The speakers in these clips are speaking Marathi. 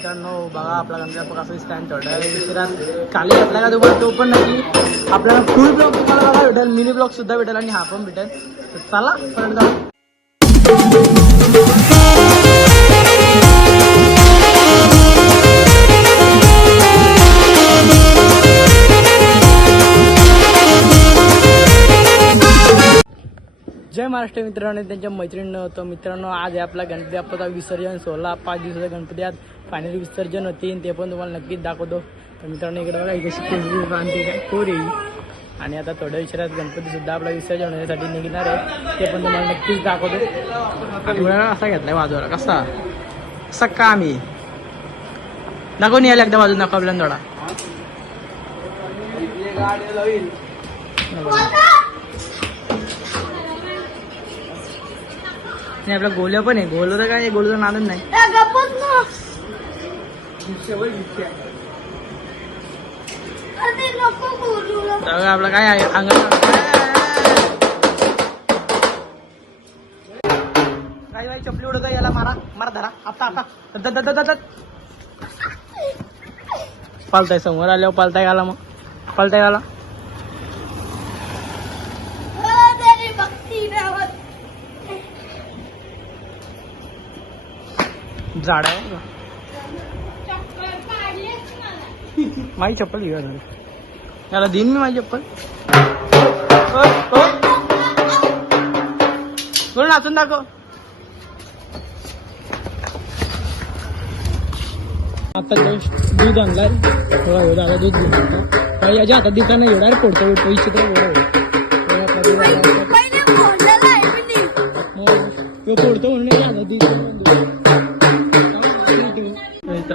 मित्रांनो बघा आपला गणपती कसा स्टँड थोड्या उशिरात खाली घेतला का तुम्हाला तो पण नाही. आपल्याला फुल ब्लॉग तुम्हाला बघा भेटेल मिनी ब्लॉग सुद्धा भेटेल आणि हा पण भेटेल. तर चला परत जाऊ. महाराष्ट्र मित्रांनो त्यांच्या मैत्रिणीनं होतं. मित्रांनो आज आहे आपला गणपती बाप्पाचा विसर्जन. सोहळा पाच दिवसाचा गणपती आज फायनल विसर्जन होते. ते पण तुम्हाला नक्कीच दाखवतो. तर मित्रांनो इकडे बघा इकडे कोरी आणि आता थोड्या विचारात गणपती सुद्धा आपला विसर्जन होण्यासाठी निघणार आहे. ते पण तुम्हाला नक्कीच दाखवतो. असा घेतलाय बाजूला कसा? कसा काम आहे? नाही यायला एकदा वाजून नको आपल्याला थोडा. नाही आपला गोल्या पण आहे. गोलं तर काय गोलं नादच नाही. तर आपलं काय आहे? बाई चपली उडत याला मारा. मारा धरा. आता आता. पालताय समोर आल्यावर पालताय आला मग. पालताय आला झाड आहे. माझी चप्पल घेऊया झाली याला देईन मी माझी चप्पल. बोल नाचून दाखव आता दूध आणलाय थोडा एवढा आला दूध घेऊन येतो. याच्या हातात दिसताना एवढा फोडतो पैसे आला होता. हो, म्हणून आणून देतो.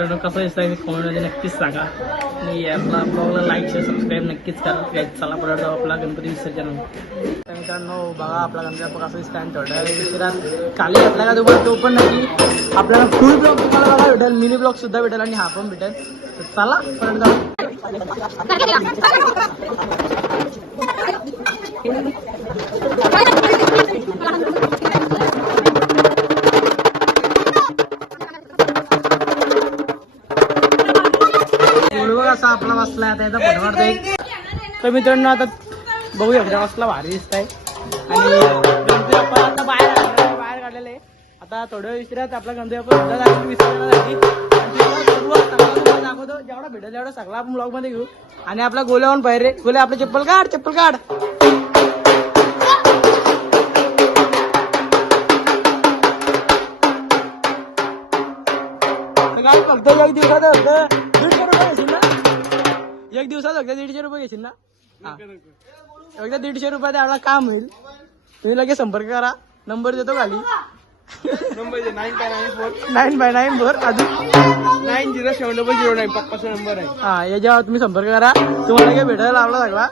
मित्रांनो कसं दिसतंय मी कमेंटमध्ये नक्कीच सांगा. आणि आपला ब्लॉगला लाईक शेअर सबस्क्राईब नक्कीच करा. चला परत जाऊ आपला गणपती विसर्जन. मित्रांनो बघा आपला गणपती बाप्पा कसा स्टँड थोड्या उशिरात खाली घेतला का तुम्हाला तो पण नाही. आपल्याला फुल ब्लॉग तुम्हाला बघा भेटेल. मिनी ब्लॉग सुद्धा भेटेल आणि हा पण भेटेल. तर चला परत जाऊ. बघ असा आपला बसलाय आता याचा फोटो काढता तर मित्रांनो आता बघूया एकदा कसला भारी दिसत आहे आणि गणपती बाप्पा आता बाहेर बाहेर काढलेलं आहे आता थोड्या विसरात आपला गणपती बाप्पा सुद्धा जायचं विसरण्यासाठी दाखवतो. जेवढा भेटेल तेवढा सगळा आपण ब्लॉगमध्ये घेऊ. आणि आपला गोल्यावर बाहेर रे गोल्या आपलं चप्पल काढ चप्पल काढ. काय फक्त एक दिवसात फक्त दीडशे रुपये एक दिवसात फक्त दीडशे रुपये घेशील ना? हा. फक्त दीडशे रुपयात आपला काम होईल. तुम्ही लगेच संपर्क करा. नंबर देतो खाली. Number nine five nine four nine by nine four अजून. Nine zero seven double zero nine पप्पाचा number आहे. हा याच्यावर तुम्ही संपर्क करा. तुम्हाला काय भेटायला आपला सगळा.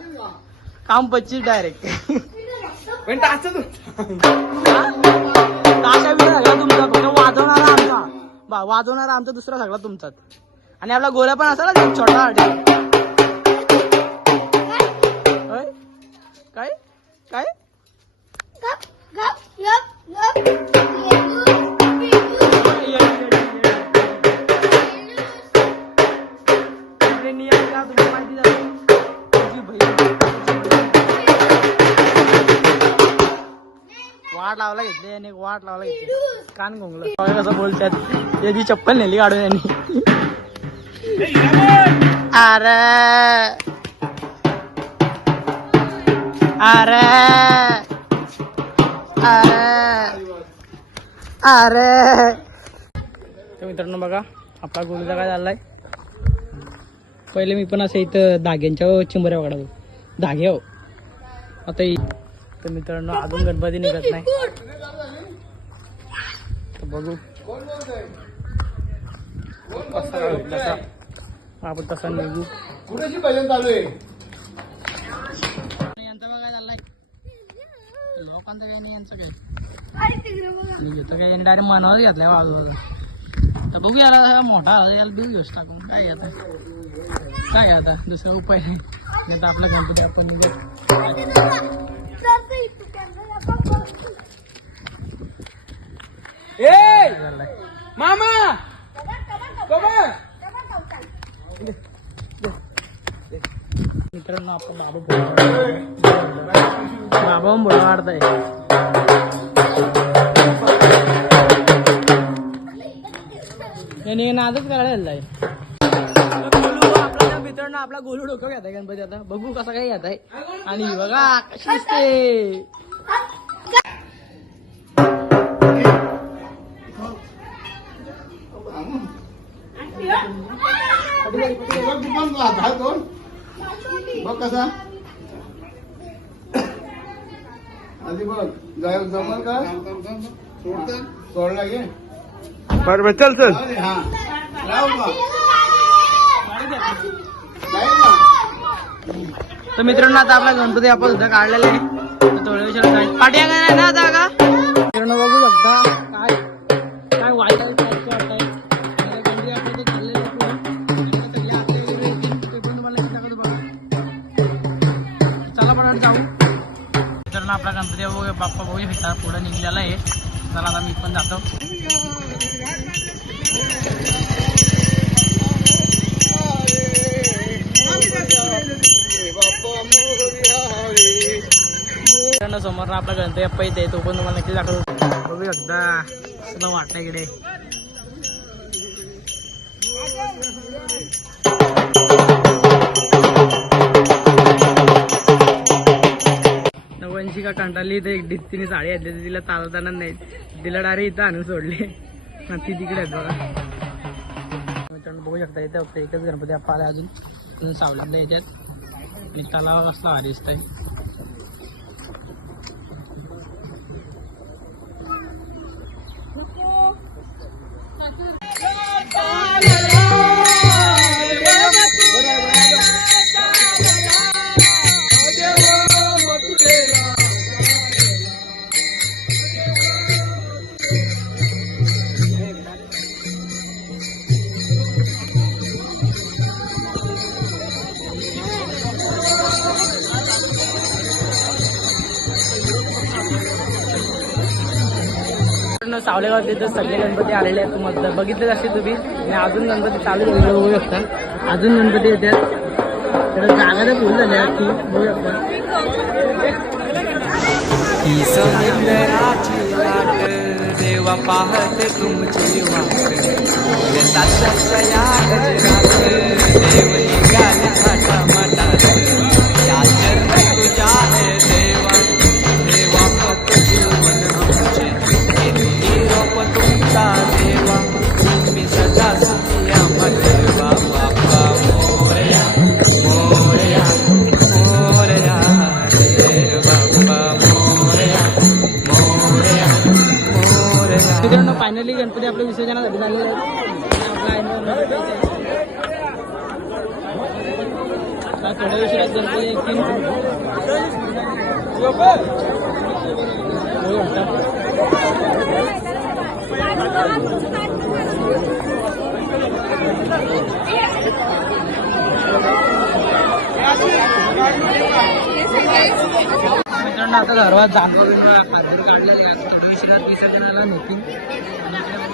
काम पच्चीस डायरेक्ट पण ताशा सगळा तुमचा फक्त वाजवणारा आमचा. बा वाजवणारा आमचा दुसरा सगळा तुमचाच. आणि आपला गोल्या पण असा ना छोटा हॉटेल तुझी बहीण. वाट लावला घेतली आणि एक वाट लावला घेतली. कान घोंगलं. कसं बोलतात? याची चप्पल नेली काढून यांनी अरे. अरे अरे अरे. तर मित्रांनो बघा आपला गोळीचा काय झालाय? पहिले मी पण असं इथं धाग्यांच्या चिंबऱ्या काढतो धागे हो. आता इ- तर मित्रांनो अजून गणपती निघत नाही. तर बघू. आपण तसा निघू. भजन चालू आहे? लोकांचं काही नाही यांचं काय यांनी डायरेक्ट मनावर घेतलाय बाजूला तर बघू याला मोठा आवाज याला देऊ घेऊस टाकून. काय आता? काय आता? दुसरा उपाय नाही. नाही तर आपला गणपती आपण मामा! बाबा मित्रांनो आपण बाबा बोला काढताय याने नादच करायला आहे. आपला मित्रांनो आपला गोलू डोकं घेत आहे गणपती आता. बघू कसा काय घेत आहे. आणि बघा कशी दिसते. बघ कसा. जाय जमल का सोडला बरं बरं चल चल हा तर मित्रांनो आता आपला गणपती आपण सुद्धा काढलेला आहे थोड्या विषयाला काय नाही ना आता का मित्रांनो बघू शकता आपला गणपती बघू बाप्पा बघू शकता पुढे निघलेला आहे. चला आता मी पण जातो. समोर आपला गणपती बाप्पा येते तो पण तुम्हाला नक्की दाखवतो. बघू शकता तुला वाटतं इकडे. नवनशी का कंटाळली तर एक तिने साडी घातली तर तिला चालवताना नाही. तिला डायरेक्ट इथं आणून सोडले. ती तिकडे आहेत बघा. मित्रांनो बघू शकता इथे फक्त एकच गणपती बाप्पा आला अजून. अजून सावलीतल्या याच्यात. आणि तलाव असला भारी आहे पूर्ण सावलेगावचे तर सगळे गणपती आलेले आहेत. तुम्हाला बघितले असते तुम्ही. आणि अजून गणपती चालू झालेले बघू शकता अजून गणपती येतात तर जागा तर फुल झाल्या की बघू शकता देवा पाहत तुमची वाट. येताच्या या गजरात देव निघाले फायनली गणपती आपल्या विसर्जनासाठी झालेले आहेत थोड्या विषयात गणपती मित्रांनो आता सर्वात जांभूळ खाजूर काढलेले आहेत थोड्या विषयात विसर्जनाला नेतील.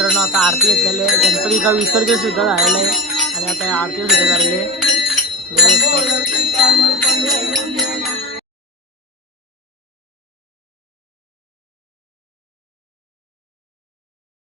मित्रांनो आता आरती झाले गणपतीचा विसर्जन सुद्धा झालेला आहे. आणि आता आरती सुद्धा झालेली आहे.